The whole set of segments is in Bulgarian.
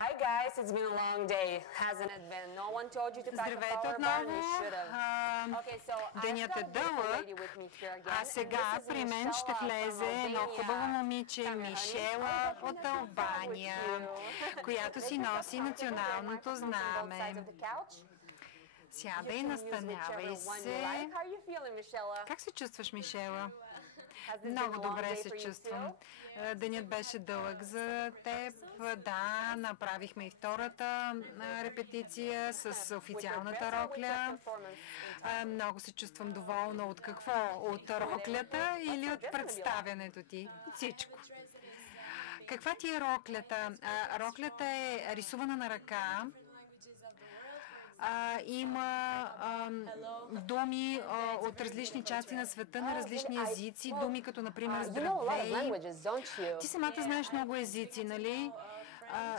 Hi guys, it's been a long day, hasn't it been? No one told you to pack a Здравейте power bar, отново. you should have. Okay, so Денят I've е got a beautiful дълъг, lady with me here again, а and сега this is при мен ще Michela from влезе едно хубаво Albania. момиче, Come here, honey. Мишела I'm от gonna be proud with Албания, you. която си Make yourself носи comfortable. There are националното microphones on both sides знаме. of the couch. Сядай, You can use настанявай whichever one you се. like. How are you feeling, Michela? Как се чувстваш, Мишела? Has this been Много a long добре day се for you чувствам. too? Денят беше дълъг за теб. Да, направихме и втората репетиция с официалната рокля. Много се чувствам доволна от какво? От роклята или от представянето ти? Всичко. Каква ти е роклята? Роклята е рисувана на ръка. Има думи от различни части на света, на различни езици, думи като, например, здравей. Ти самата знаеш много езици, нали?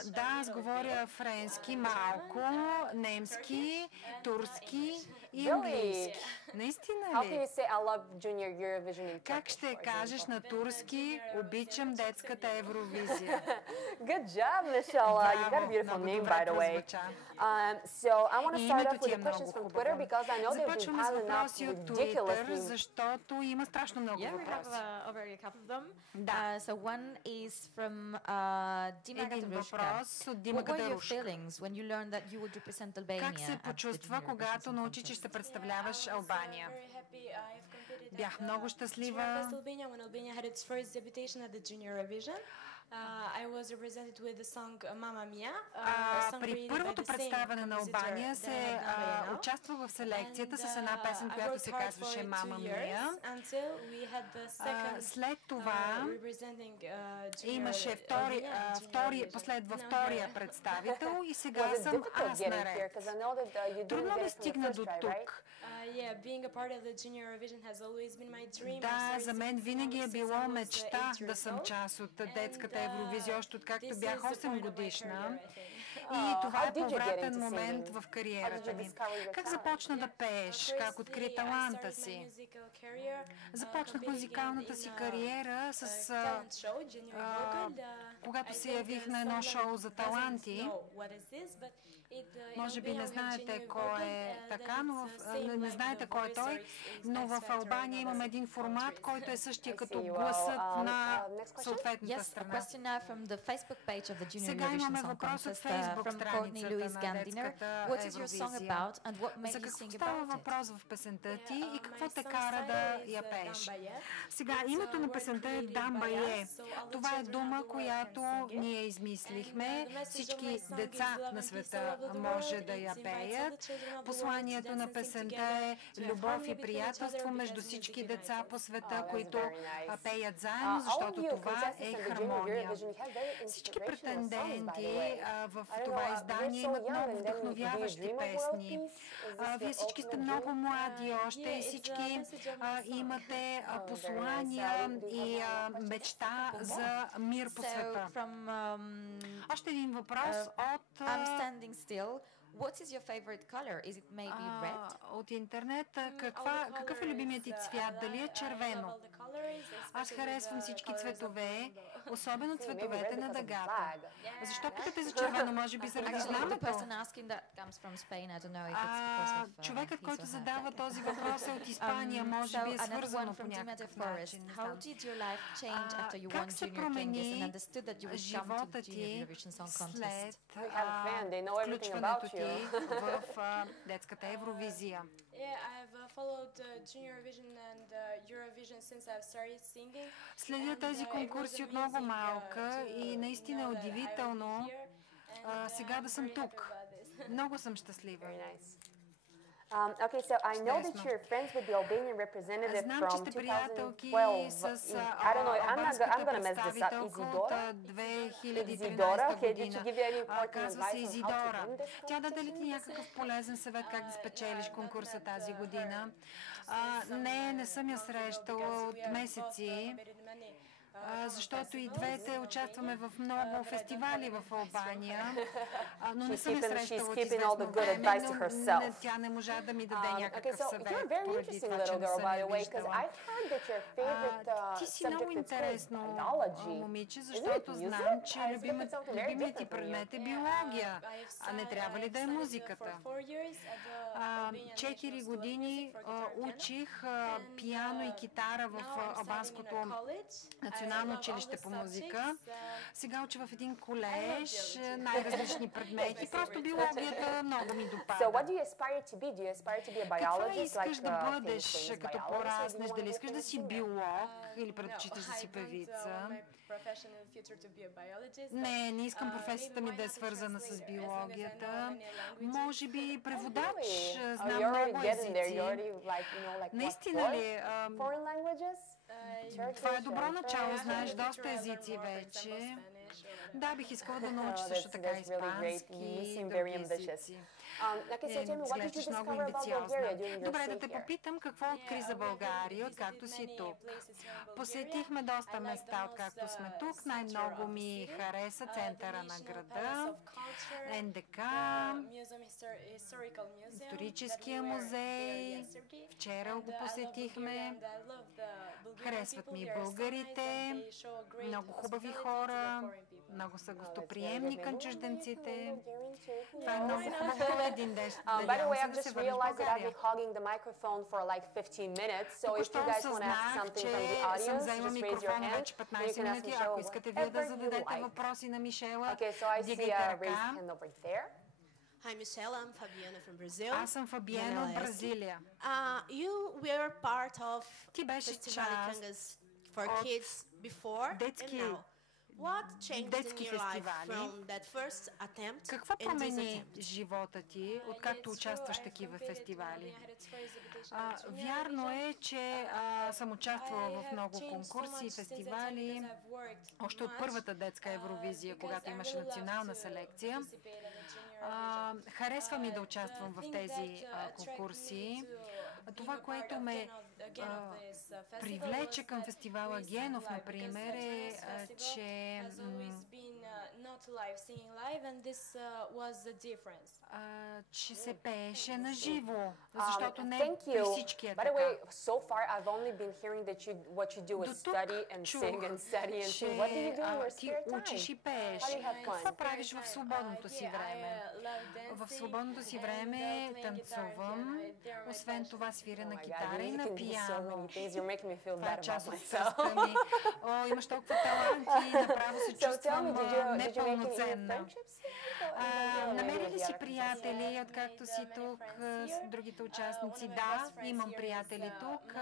Да, аз говоря френски малко, немски, турски и английски. Наистина ли? Как ще кажеш на турски "Обичам детската Евровизия"? Good job, Michelle. You got a beautiful name, by the way. So I want to start off with the questions from Twitter because I know they've been Започваме с piling up въпроси от Twitter, ridiculously. защото има страшно много Yeah, we have въпроси. already a couple of them. Да. So one is from Dima Един Gatarushka. въпрос от Дима What were your Гадарушка. feelings when you learned that you would represent Albania? Как се at the почувства, Junior когато Eurovision научи, Song че ще Contest? представляваш Албания? Бях много щастлива. При първото представяне на Албания се участва в селекцията с една песен, която се казваше "Мама Мия". След това имаше последва втория представител и сега съм аз наред. Трудно ми стигна до тук. Да, за мен винаги е било мечта да съм част от детската Евровизия, още откакто бях 8 годишна. И това е повратен момент в кариерата ми. Как започна да пееш? Как откри таланта си? Започнах музикалната си кариера когато се явих на едно шоу за таланти. Може би не знаете кой е така, но не знаете кой е той, но в Албания имаме един формат, който е същия като гласът на съответната страна. Сега имаме въпрос от Фейсбук страницата на детската Евровизия. За какво става въпрос в песента ти и какво те кара да я пееш? Сега, името на песента е "Дамбае". Това е дума, която ние измислихме. Всички деца на света може да я пеят. Посланието на песента е любов и приятелство между всички деца по света, които пеят заедно, защото това е хармония. Всички претенденти в това издание имат много вдъхновяващи песни. Вие всички сте много млади още и всички имате послания и мечта за мир по света. Още един въпрос от What is your favorite color? Is it maybe red? От интернет. Какъв е любимият ти цвят? Дали е червено? Аз харесвам всички цветове, особено цветовете на дъгата. Защо питате за червено? Може би заради знамето? Човекът, който задава този въпрос е от Испания. Може би е свързано по някакъв начин. Как се промени живота ти след включването ти в детската Евровизия? Следя тези конкурси от много малка и наистина е удивително сега да съм тук. Много съм щастлива. Okay, so I know that you're friends with the Albanian representative Знам, from че сте приятелки 2012. с I don't know, I'm gonna mess this up. представителка от Isidora? 2013 Okay, did she give you any година. important Казва се advice on how to Изидора. win this Тя даде ли ти някакъв полезен съвет как да спечелиш конкурса тази година? Не съм я срещала от месеци. защото и двете участваме в много фестивали в Албания, но не съм я срещала от известно време, но тя не можа да ми даде някакъв съвет поради това, че не съм я виждала. Ти си много интересно момиче, защото знам, че любимият ти предмет е биология, а не трябва ли да е музиката? 4 години учих пиано и китара в Албанското национално училище по музика. Сега уча в един колеж, най-различни предмети. Просто биологията много ми допада. Какво искаш да бъдеш, като пораснеш? Дали искаш да си биолог или предпочиташ да си певица? Не искам професията ми да е свързана с биологията. Може би преводач, знам много езици. Наистина ли? Това е добро начало, знаеш доста езици вече. Да, бих искала да науча също така испански и други езици. Изглеждаш много амбициозна. Добре, да те попитам какво откри за България, откакто си тук. Посетихме доста места, откакто сме тук. Най-много ми хареса центъра на града, НДК, историческия музей. Вчера го посетихме. Харесват ми и българите, много хубави хора, много са гостоприемни към чужденците. Това е много хубаво един ден. Надявам се да се върнеш в България. Току-що осъзнах, че съм заела микрофон вече 15 минути. Ако искате вие да зададете въпроси на Мишела, вдигайте ръка. Hi Michelle, I'm Fabiana from Brazil. Аз съм Фабиена от Бразилия. You were part of Ти беше част for kids before детски and now. What changed in your life from that first attempt? Какво промени живота ти, откакто участваш в такива фестивали? Вярно е, че съм участвала в много конкурси и фестивали, още от първата детска Евровизия, когато имаше национална селекция. Харесва ми да участвам в тези конкурси. Това, което ме привлече към фестивала Генов, например, е, че се пееше на живо, защото не при всички е така. Дотук чух, че ти учиш и пееш. Какво правиш в свободното си време? В свободното си време танцувам, освен това свиря на китара и на пиано. Това е част от страстта ми. О, имаш толкова таланти, направо се чувствам непълноценна. Намери ли си приятели, откакто си тук с другите участници? Да, имам приятели тук.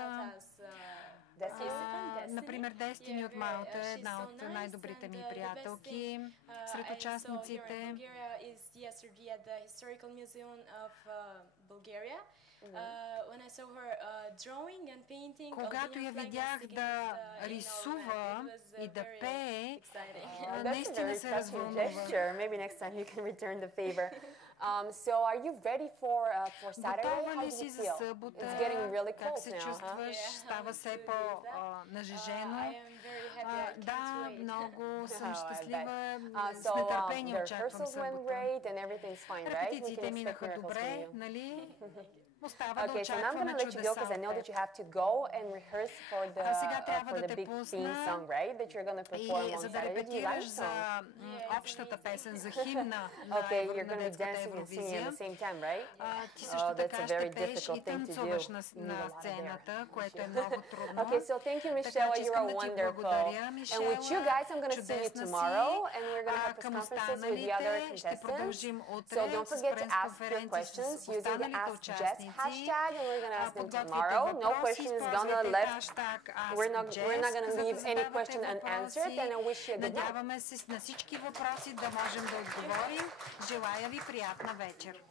Например, Дестини от Малта е една от най-добрите ми приятелки сред участниците. Когато я видях да рисува и да пее, наистина се развълнувах. So are you ready for Saturday? Готова ли си за събота? Как се чувстваш? Става все по-нажежено. Да, много съм щастлива. С нетърпение очаквам събота. Репетициите минаха добре, нали? Остава да очакваме чудесата. Сега трябва да те пусна и за да репетираш за общата песен, за химна на детската Евровизия. Ти също така ще пееш и танцуваш на сцената, което е много трудно. Така че искам да ти благодаря, Мишела. Чудесна си. Към останалите ще продължим утре с пресконференция с останалите участници. Hashtag and we're gonna ask them tomorrow. No question is gonna left. We're not gonna leave any question unanswered. And I wish you a good night. Надяваме се на всички въпроси да можем да отговорим. Желая ви приятна вечер.